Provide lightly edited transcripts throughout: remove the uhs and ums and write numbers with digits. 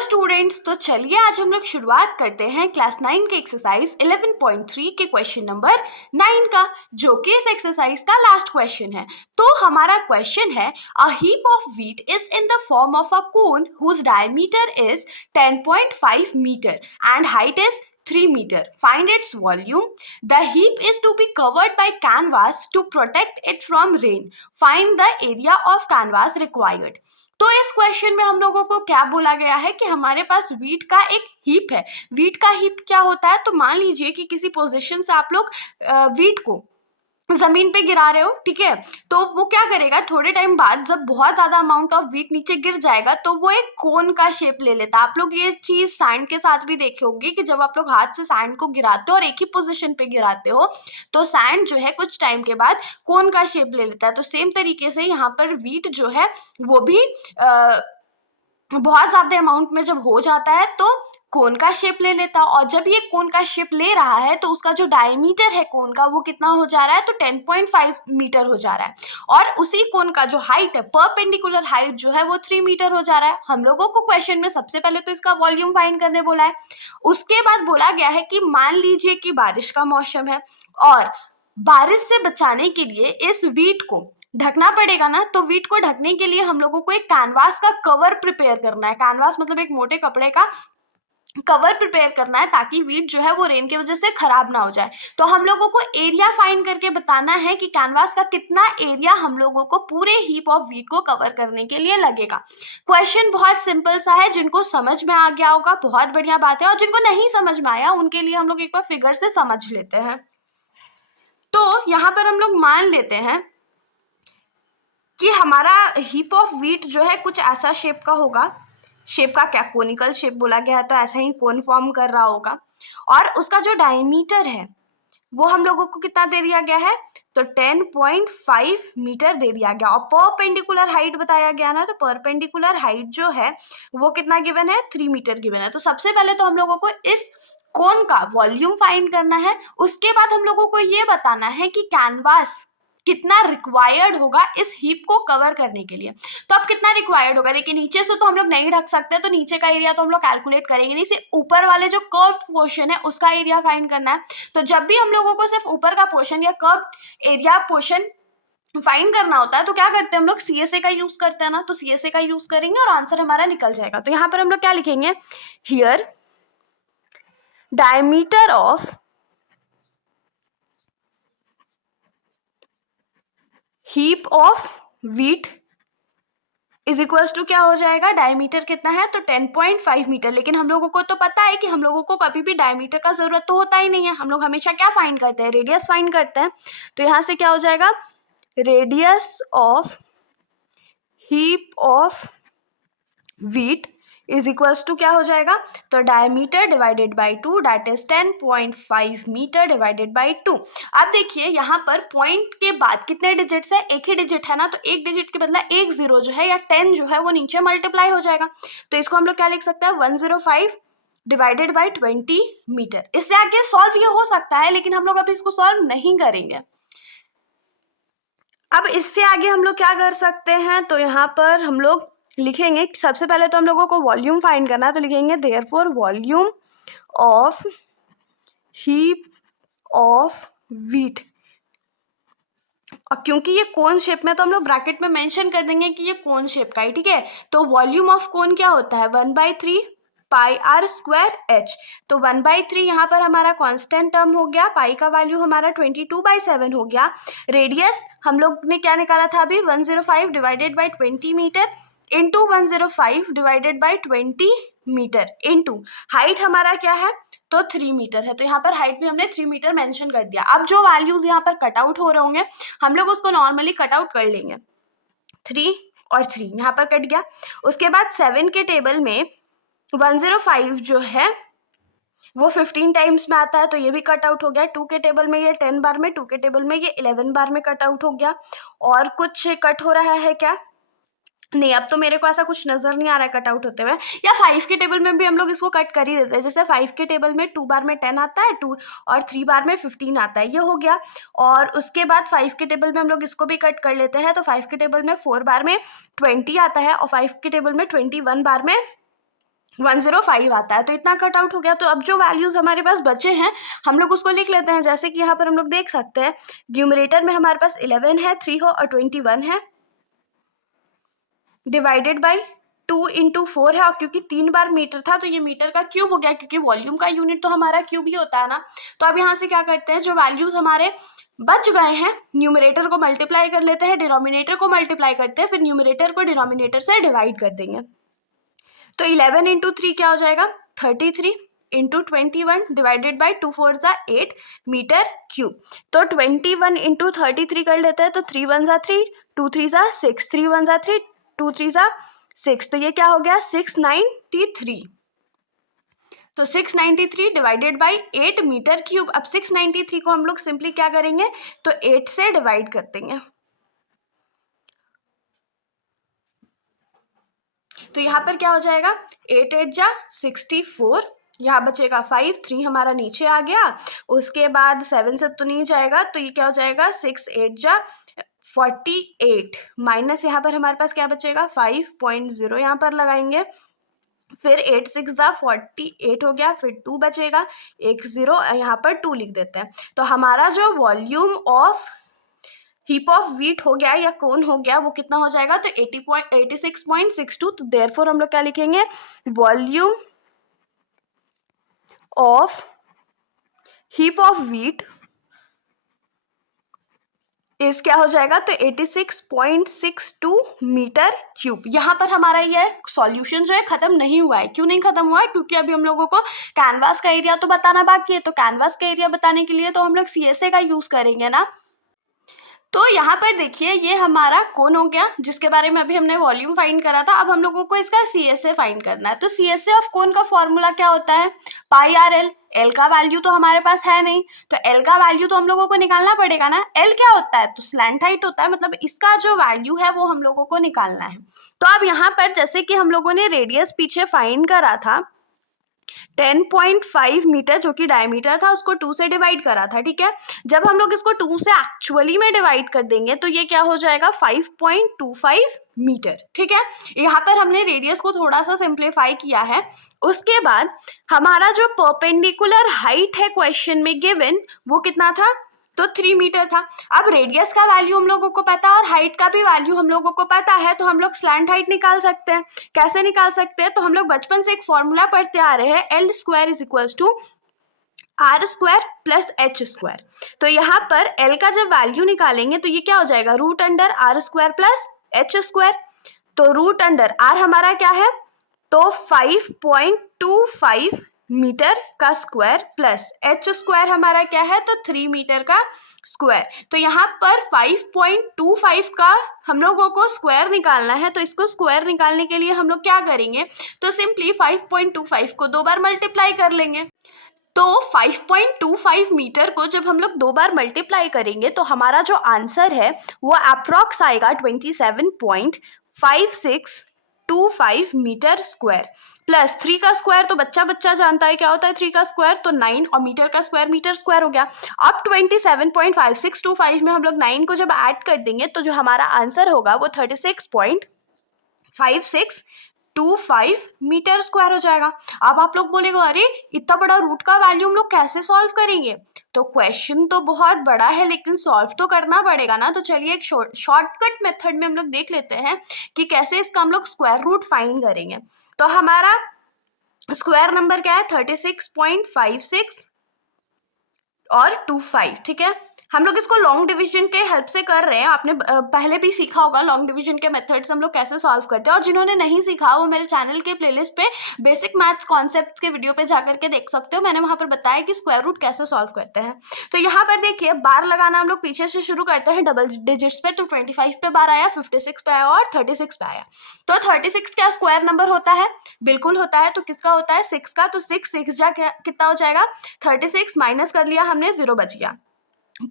Hello students, तो चलिए आज हम लोग शुरुआत करते हैं क्लास 9 के एक्सरसाइज 11.3 के क्वेश्चन नंबर 9 का, जो कि इस एक्सरसाइज का लास्ट क्वेश्चन है। तो हमारा क्वेश्चन है, a heap of wheat is in the form of a cone whose diameter is 10.5 metre and height is 3 meter. Find its volume. The heap is to be covered by canvas to protect it from rain. Find the area of canvas required. तो इस question में हम लोगों को क्या बोला गया है कि हमारे पास व्हीट का एक हीप है। व्हीट का हीप क्या होता है, तो मान लीजिए कि किसी पोजीशन से आप लोग व्हीट को जमीन पे गिरा रहे हो, ठीक है, तो वो क्या करेगा, थोड़े टाइम बाद जब बहुत ज्यादा अमाउंट ऑफ व्हीट नीचे गिर जाएगा तो वो एक कोन का शेप ले लेता है। आप लोग ये चीज सैंड के साथ भी देखे होंगे कि जब आप लोग हाथ से सैंड को गिराते हो और एक ही पोजीशन पे गिराते हो तो सैंड जो है कुछ टाइम के बाद कोन का शेप ले लेता है। तो सेम तरीके से यहाँ पर व्हीट जो है वो भी बहुत ज्यादा अमाउंट में जब हो जाता है तो कोन का शेप ले लेता है, और जब ये कोन का शेप ले रहा है तो उसका जो डायमीटर है कोन का वो कितना हो जा रहा है, तो 10.5 मीटर हो जा रहा है, और उसी कोन का जो हाइट है, परपेंडिकुलर हाइट जो है वो 3 मीटर हो जा रहा है। हम लोगों को क्वेश्चन में सबसे पहले तो इसका वॉल्यूम फाइंड करने बोला है। उसके बाद बोला गया है कि मान लीजिए कि बारिश का मौसम है और बारिश से बचाने के लिए इस व्हीट को ढकना पड़ेगा ना, तो व्हीट को ढकने के लिए हम लोगों को एक कैनवास का कवर प्रिपेयर करना है। कैनवास मतलब एक मोटे कपड़े का कवर प्रिपेयर करना है ताकि व्हीट जो है वो रेन की वजह से खराब ना हो जाए। तो हम लोगों को एरिया फाइंड करके बताना है कि कैनवास का कितना एरिया हम लोगों को पूरे हीप ऑफ व्हीट को कवर करने के लिए लगेगा। क्वेश्चन बहुत सिंपल सा है, जिनको समझ में आ गया होगा बहुत बढ़िया बात है, और जिनको नहीं समझ में आया उनके लिए हम लोग एक बार फिगर से समझ लेते हैं। तो यहाँ पर हम लोग मान लेते हैं कि हमारा हीप ऑफ व्हीट जो है कुछ ऐसा शेप का होगा। शेप का क्या, कोनिकल शेप बोला गया है तो ऐसा ही कोन फॉर्म कर रहा होगा, और उसका जो डायमीटर है वो हम लोगों को कितना दे दिया गया है, तो 10.5 मीटर दे दिया गया। और परपेंडिकुलर हाइट बताया गया ना, तो परपेंडिकुलर हाइट जो है वो कितना गिवन है, 3 मीटर गिवन है। तो सबसे पहले तो हम लोगों को इस कोन का वॉल्यूम फाइंड करना है। उसके बाद हम लोगों को ये बताना है कि कैनवास कितना रिक्वायर्ड होगा इस हीप को कवर करने के लिए। तो अब कितना रिक्वायर्ड होगा, देखिए नीचे से तो हम लोग नहीं ढक सकते, तो नीचे का एरिया तो हम लोग कैलकुलेट करेंगे नहीं, सिर्फ ऊपर वाले जो कर्व पोर्शन है उसका एरिया फाइंड करना है। तो जब भी हम लोगों को सिर्फ ऊपर का पोर्शन या कर्व एरिया पोर्शन फाइंड करना होता है तो क्या करते हैं हम लोग, सीएसए का यूज करते हैं ना, तो सीएसए का यूज करेंगे और आंसर हमारा निकल जाएगा। तो यहाँ पर हम लोग क्या लिखेंगे, here diameter of heap of wheat is equals to क्या हो जाएगा, डायमीटर कितना है, तो 10.5 मीटर। लेकिन हम लोगों को तो पता है कि हम लोगों को कभी भी डायमीटर का जरूरत तो होता ही नहीं है, हम लोग हमेशा क्या फाइंड करते हैं, रेडियस फाइंड करते हैं। तो यहाँ से क्या हो जाएगा, radius of heap of wheat is equals to क्या हो जाएगा, तो diameter divided by 2 that is 10.5 metre divided by 2। अब देखिए यहाँ पर पॉइंट के बाद कितने डिजिट्स है, एक ही डिजिट है ना, तो एक डिजिट के बदला एक जीरो जो है या 10 जो है वो नीचे मल्टीप्लाई हो जाएगा। तो इसको हम लोग क्या लिख सकते हैं, 105 डिवाइडेड बाई 20 मीटर। इससे आगे सॉल्व ये हो सकता है, लेकिन हम लोग अभी इसको सॉल्व नहीं करेंगे। अब इससे आगे हम लोग क्या कर सकते हैं, तो यहाँ पर हम लोग लिखेंगे, सबसे पहले तो हम लोगों को वॉल्यूम फाइंड करना है, तो लिखेंगे therefore volume of heap of wheat. और क्योंकि ये कोन शेप में तो हम लोग ब्रैकेट में मेंशन कर देंगे कि ये कोन शेप का है, ठीक है। तो वॉल्यूम ऑफ कोन क्या होता है, 1/3 पाई आर स्क्वायर एच। तो 1/3 यहाँ पर हमारा कांस्टेंट टर्म हो गया, पाई का वैल्यू हमारा 22/7 हो गया। रेडियस हम लोग ने क्या निकाला था अभी, 105 divided by 20 metre into 105 divided by 20 metre into height हमारा क्या है, तो 3 मीटर है। तो यहाँ पर हाइट भी हमने 3 मीटर मेंशन कर दिया। अब जो वैल्यूज यहाँ पर कट आउट हो रहे होंगे हम लोग उसको नॉर्मली कट आउट कर लेंगे, 3 और 3 यहाँ पर कट गया। उसके बाद 7 के टेबल में 105 जो है वो 15 टाइम्स में आता है, तो ये भी कट आउट हो गया। 2 के टेबल में ये 10 बार में, 2 के टेबल में ये 11 बार में कट आउट हो गया। और कुछ कट हो रहा है क्या, नहीं, अब तो मेरे को ऐसा कुछ नजर नहीं आ रहा है कट आउट होते हुए। या 5 के टेबल में भी हम लोग इसको कट कर ही देते हैं, जैसे 5 के टेबल में 2 बार में 10 आता है, 2 और 3 बार में 15 आता है, ये हो गया। और उसके बाद 5 के टेबल में हम लोग इसको भी कट कर लेते हैं, तो 5 के टेबल में 4 बार में 20 आता है, और 5 के टेबल में 21 बार में 105 आता है, तो इतना कट आउट हो गया। तो अब जो वैल्यूज़ हमारे पास बचे हैं हम लोग उसको लिख लेते हैं। जैसे कि यहाँ पर हम लोग देख सकते हैं न्यूमरेटर में हमारे पास 11 है, 3 हो और 21 है, डिवाइडेड बाई 2 इंटू 4 है, और क्योंकि 3 बार मीटर था तो ये मीटर का क्यूब हो गया, क्योंकि वॉल्यूम का यूनिट तो हमारा क्यूब ही होता है ना। तो अब यहाँ से क्या करते हैं, जो वैल्यूज़ हमारे बच गए हैं न्यूमरेटर को मल्टीप्लाई कर लेते हैं, डिनोमिनेटर को मल्टीप्लाई करते हैं, फिर न्यूमरेटर को डिनोमिनेटर से डिवाइड कर देंगे। तो 11 इंटू 3 क्या हो जाएगा, 33 इंटू 21 डिवाइडेड बाई 2 4 ज़ा 8 मीटर क्यूब। तो 21 इंटू 33 कर लेते हैं, तो 3 1 ज़ा 3, 2 3 ज़ा 6, 3 1 ज़ा 3, 2 3 ज़ा 6, तो ये क्या हो गया 693। तो 693 डिवाइडेड बाई 8 मीटर क्यूब। अब 693 को हम लोग सिंपली क्या करेंगे, तो 8 से डिवाइड कर देंगे। तो यहाँ पर क्या हो जाएगा, 8 8 जा 64, यहाँ बचेगा 5, 3 हमारा नीचे आ गया, उसके बाद 7 से तो नहीं जाएगा, तो ये क्या हो जाएगा 6 8 जा 48, माइनस यहाँ पर हमारे पास क्या बचेगा 5.0 यहाँ पर लगाएंगे, फिर 8 6 ज़ा 48 हो गया, फिर 2 बचेगा, एक 0 यहाँ पर 2 लिख देते हैं। तो हमारा जो volume of heap of wheat हो गया या कौन हो गया वो कितना हो जाएगा, तो 86.62। तो देयरफॉर हम लोग क्या लिखेंगे, volume of heap of wheat इस क्या हो जाएगा, तो 86.62 मीटर क्यूब। यहाँ पर हमारा यह सॉल्यूशन जो है खत्म नहीं हुआ है। क्यों नहीं खत्म हुआ है, क्योंकि अभी हम लोगों को कैनवास का एरिया तो बताना बाकी है। तो कैनवास का एरिया बताने के लिए तो हम लोग CSA का यूज करेंगे ना। तो यहाँ पर देखिए ये हमारा कोन हो गया जिसके बारे में अभी हमने वॉल्यूम फाइंड करा था। अब हम लोगों को इसका CSA फाइंड करना है। तो CSA ऑफ कोन का फॉर्मूला क्या होता है, पाई आर एल। एल का वैल्यू तो हमारे पास है नहीं, तो एल का वैल्यू तो हम लोगों को निकालना पड़ेगा ना। एल क्या होता है, तो स्लैंट हाइट होता है, मतलब इसका जो वैल्यू है वो हम लोगों को निकालना है। तो अब यहाँ पर जैसे कि हम लोगों ने रेडियस पीछे फाइंड करा था 10.5 मीटर जो कि डायमीटर था, उसको 2 से डिवाइड करा था, ठीक है। जब हम लोग इसको 2 से एक्चुअली में डिवाइड कर देंगे तो ये क्या हो जाएगा 5.25 मीटर, ठीक है। यहाँ पर हमने रेडियस को थोड़ा सा सिंप्लीफाई किया है। उसके बाद हमारा जो परपेंडिकुलर हाइट है क्वेश्चन में गिवन वो कितना था, तो 3 मीटर था। अब रेडियस का वैल्यू हम लोगों को पता है और हाइट का भी वैल्यू हम लोगों को पता है, तो हम लोग स्लैंट हाइट निकाल सकते हैं। कैसे निकाल सकते हैं, तो हम लोग बचपन से एक फॉर्मूला पढ़ते आ रहे हैं, L square is equals to R square plus H square. तो यहाँ पर L का जब वैल्यू निकालेंगे तो ये क्या हो जाएगा, root under R square plus H square. तो रूट अंडर R हमारा क्या है, तो 5.25 मीटर का स्क्वायर प्लस H स्क्वायर हमारा क्या है, तो 3 मीटर का स्क्वायर। तो यहाँ पर 5.25 का हम लोगों को स्क्वायर निकालना है। तो इसको स्क्वायर निकालने के लिए हम लोग क्या करेंगे, तो सिंपली 5.25 को 2 बार मल्टीप्लाई कर लेंगे। तो 5.25 मीटर को जब हम लोग 2 बार मल्टीप्लाई करेंगे तो हमारा जो आंसर है वो अप्रॉक्स आएगा 27.5625 मीटर स्क्वायर प्लस 3 का स्क्वायर तो बच्चा बच्चा जानता है क्या होता है 3 का स्क्वायर, तो 9, और मीटर का स्क्वायर मीटर स्क्वायर हो गया। अब 27.5625 में हम लोग 9 को जब ऐड कर देंगे तो जो हमारा आंसर होगा वो 36.5625 मीटर स्क्वायर हो जाएगा। अब आप लोग बोलेगा अरे इतना बड़ा रूट का वैल्यू हम लोग कैसे सॉल्व करेंगे, तो क्वेश्चन तो बहुत बड़ा है लेकिन सॉल्व तो करना पड़ेगा ना। तो चलिए एक शॉर्टकट मेथड में हम लोग देख लेते हैं कि कैसे इसका हम लोग स्क्वायर रूट फाइंड करेंगे। तो हमारा स्क्वायर नंबर क्या है 36.56 और 25, ठीक है। हम लोग इसको लॉन्ग डिवीजन के हेल्प से कर रहे हैं। आपने पहले भी सीखा होगा लॉन्ग डिवीजन के मेथड्स हम लोग कैसे सॉल्व करते हैं, और जिन्होंने नहीं सीखा वो मेरे चैनल के प्लेलिस्ट पे बेसिक मैथ्स कॉन्सेप्ट्स के वीडियो पे जाकर के देख सकते हो। मैंने वहाँ पर बताया कि स्क्वायर रूट कैसे सॉल्व करते हैं। तो यहाँ पर देखिए बार लगाना हम लोग पीछे से शुरू करते हैं डबल डिजिट्स पे। तो 25 पे बार आया, 56 पे आया और 36 पे आया। तो 36 क्या स्क्वायर नंबर होता है, बिल्कुल होता है। तो किसका होता है 6 का, तो 6 जा कितना हो जाएगा 36, माइनस कर लिया हमने 0 बच गया।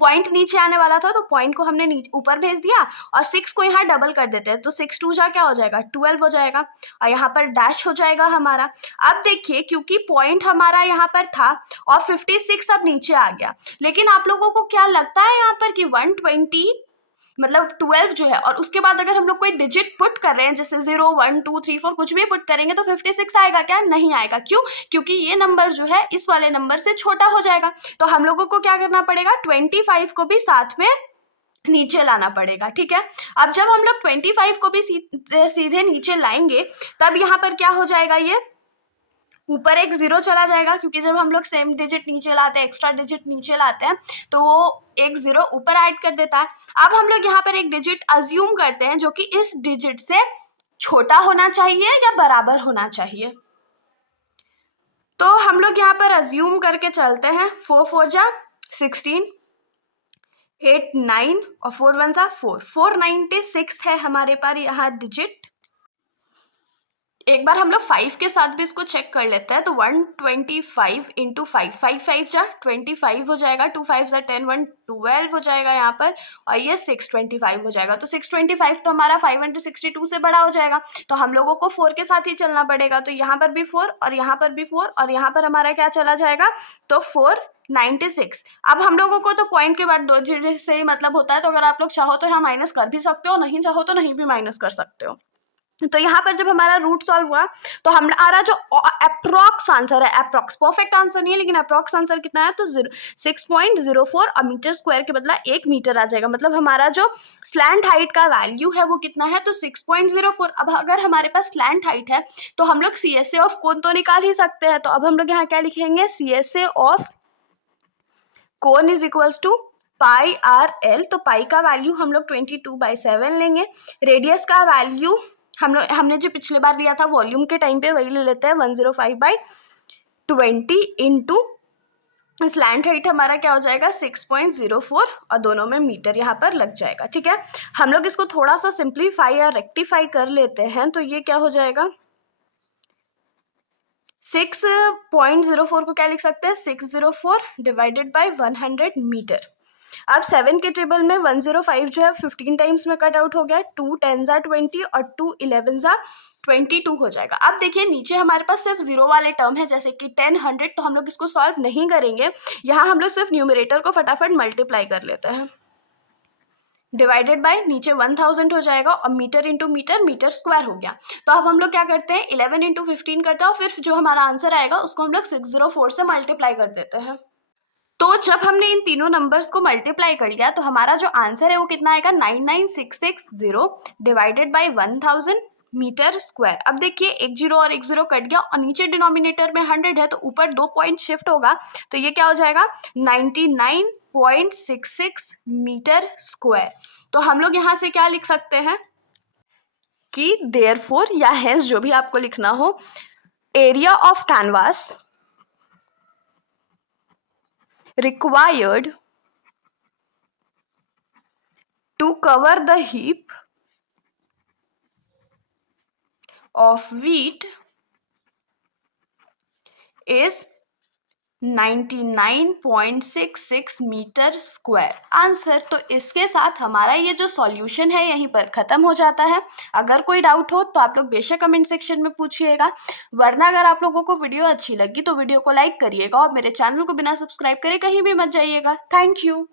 पॉइंट नीचे आने वाला था तो पॉइंट को हमने नीचे ऊपर भेज दिया और 6 को यहाँ डबल कर देते हैं। तो 6 2 जा क्या हो जाएगा 12 हो जाएगा और यहाँ पर डैश हो जाएगा हमारा। अब देखिए क्योंकि पॉइंट हमारा यहाँ पर था और 56 अब नीचे आ गया, लेकिन आप लोगों को क्या लगता है यहाँ पर कि 120 मतलब 12 जो है, और उसके बाद अगर हम लोग कोई डिजिट पुट कर रहे हैं जैसे 0 1 2 3 4 कुछ भी पुट करेंगे तो 56 आएगा क्या? नहीं आएगा। क्यों? क्योंकि ये नंबर जो है इस वाले नंबर से छोटा हो जाएगा। तो हम लोगों को क्या करना पड़ेगा? 25 को भी साथ में नीचे लाना पड़ेगा। ठीक है, अब जब हम लोग 25 को भी सीधे नीचे लाएंगे तब यहाँ पर क्या हो जाएगा? ये ऊपर एक 0 चला जाएगा, क्योंकि जब हम लोग सेम डिजिट नीचे लाते हैं, एक्स्ट्रा डिजिट नीचे लाते हैं, तो वो एक 0 ऊपर ऐड कर देता है। अब हम लोग यहाँ पर एक डिजिट अज्यूम करते हैं जो कि इस डिजिट से छोटा होना चाहिए या बराबर होना चाहिए। तो हम लोग यहाँ पर अज्यूम करके चलते हैं। 4 4 जा 16, 8 9 और 4 1 जा 4, 496 है हमारे पास यहाँ डिजिट। एक बार हम लोग 5 के साथ भी इसको चेक कर लेते हैं। तो 125 इंटू 5, 5 5 जा 25 हो जाएगा, 2 5 जा 10, 1 12 हो जाएगा यहाँ पर, और ये 625 हो जाएगा। तो 625 तो हमारा 562 से बड़ा हो जाएगा। तो हम लोगों को 4 के साथ ही चलना पड़ेगा। तो यहाँ पर भी 4 और यहाँ पर भी 4 और यहाँ पर हमारा क्या चला जाएगा? तो 496। अब हम लोगों को तो पॉइंट के बाद 2 डिजिट से ही मतलब होता है। तो अगर आप लोग चाहो तो यहाँ माइनस कर भी सकते हो, नहीं चाहो तो नहीं भी माइनस कर सकते हो। तो यहाँ पर जब हमारा रूट सॉल्व हुआ तो हमारा जो अप्रॉक्स आंसर है, अप्रॉक्स परफेक्ट आंसर नहीं है लेकिन अप्रॉक्स आंसर कितना है? तो 6.04 और मीटर स्क्वायर के बदला 1 मीटर आ जाएगा। मतलब हमारा जो स्लैंट हाइट का वैल्यू है वो कितना है? तो 6.04। अब अगर हमारे पास स्लैंट हाइट है तो हम लोग CSA ऑफ कोन तो निकाल ही सकते हैं। तो अब हम लोग यहाँ क्या लिखेंगे? CSA of cone is equals to pi RL। तो पाई का वैल्यू हम लोग 22/7 लेंगे। रेडियस का वैल्यू हमने जो पिछले बार लिया था वॉल्यूम के टाइम पे वही ले लेते हैं, 105/20 इंटू स्लैंट हाइट हमारा क्या हो जाएगा? 6.04 और दोनों में मीटर यहाँ पर लग जाएगा। ठीक है, हम लोग इसको थोड़ा सा सिंप्लीफाई या रेक्टिफाई कर लेते हैं। तो ये क्या हो जाएगा? 6.04 को क्या लिख सकते हैं? 604 डिवाइडेड बाई 100 मीटर। अब 7 के टेबल में 105 जो है 15 टाइम्स में कट आउट हो गया। 2 10 20 और 2 11 22 हो जाएगा। अब देखिए नीचे हमारे पास सिर्फ 0 वाले टर्म है जैसे कि 10 100, तो हम लोग इसको सॉल्व नहीं करेंगे। यहाँ हम लोग सिर्फ न्यूमरेटर को फटाफट मल्टीप्लाई कर लेते हैं। डिवाइडेड बाय नीचे 1000 हो जाएगा और metre into metre, metre square हो गया। तो अब हम लोग क्या करते हैं? 11 इंटू 15 करते हैं और फिर जो हमारा आंसर आएगा उसको हम लोग 604 से मल्टीप्लाई कर देते हैं। तो जब हमने इन तीनों नंबर्स को मल्टीप्लाई कर लिया तो हमारा जो आंसर है वो कितना आएगा? 99660 डिवाइडेड बाई 1000 मीटर स्क्वायर। अब देखिए एक 0 और एक 0 कट गया और नीचे डिनोमिनेटर में 100 है तो ऊपर 2 पॉइंट शिफ्ट होगा। तो ये क्या हो जाएगा? 99.66 मीटर स्क्वायर। तो हम लोग यहाँ से क्या लिख सकते हैं कि देयरफॉर या हेंस जो भी आपको लिखना हो, area of canvas required to cover the heap of wheat is 99.66 metre square. Answer तो इसके साथ हमारा ये जो सॉल्यूशन है यहीं पर ख़त्म हो जाता है। अगर कोई डाउट हो तो आप लोग बेशक कमेंट सेक्शन में पूछिएगा, वरना अगर आप लोगों को वीडियो अच्छी लगी तो वीडियो को लाइक करिएगा और मेरे चैनल को बिना सब्सक्राइब करे कहीं भी मत जाइएगा। Thank you.